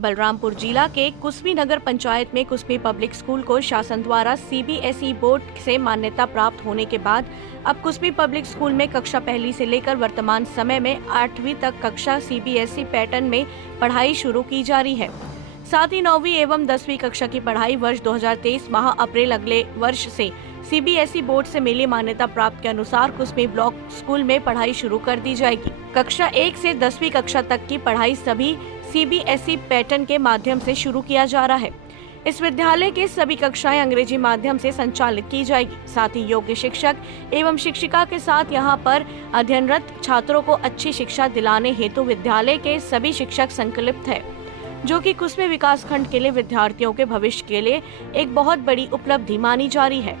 बलरामपुर जिला के कुसमी नगर पंचायत में कुसमी पब्लिक स्कूल को शासन द्वारा सीबीएसई बोर्ड से मान्यता प्राप्त होने के बाद अब कुसमी पब्लिक स्कूल में कक्षा पहली से लेकर वर्तमान समय में 8वीं तक कक्षा सीबीएसई पैटर्न में पढ़ाई शुरू की जा रही है। साथ ही 9वीं एवं 10वीं कक्षा की पढ़ाई वर्ष 2023 माह अप्रैल अगले वर्ष से सीबीएसई बोर्ड से मिली मान्यता प्राप्त के अनुसार कुसमी ब्लॉक स्कूल में पढ़ाई शुरू कर दी जाएगी। कक्षा 1 से 10वीं कक्षा तक की पढ़ाई सभी सीबीएसई पैटर्न के माध्यम से शुरू किया जा रहा है। इस विद्यालय के सभी कक्षाएं अंग्रेजी माध्यम से संचालित की जाएगी। साथ ही योग्य शिक्षक एवं शिक्षिका के साथ यहां पर अध्ययनरत छात्रों को अच्छी शिक्षा दिलाने हेतु विद्यालय के सभी शिक्षक संकल्पित है, जो कि कुसमी विकास खंड के लिए विद्यार्थियों के भविष्य के लिए एक बहुत बड़ी उपलब्धि मानी जा रही है।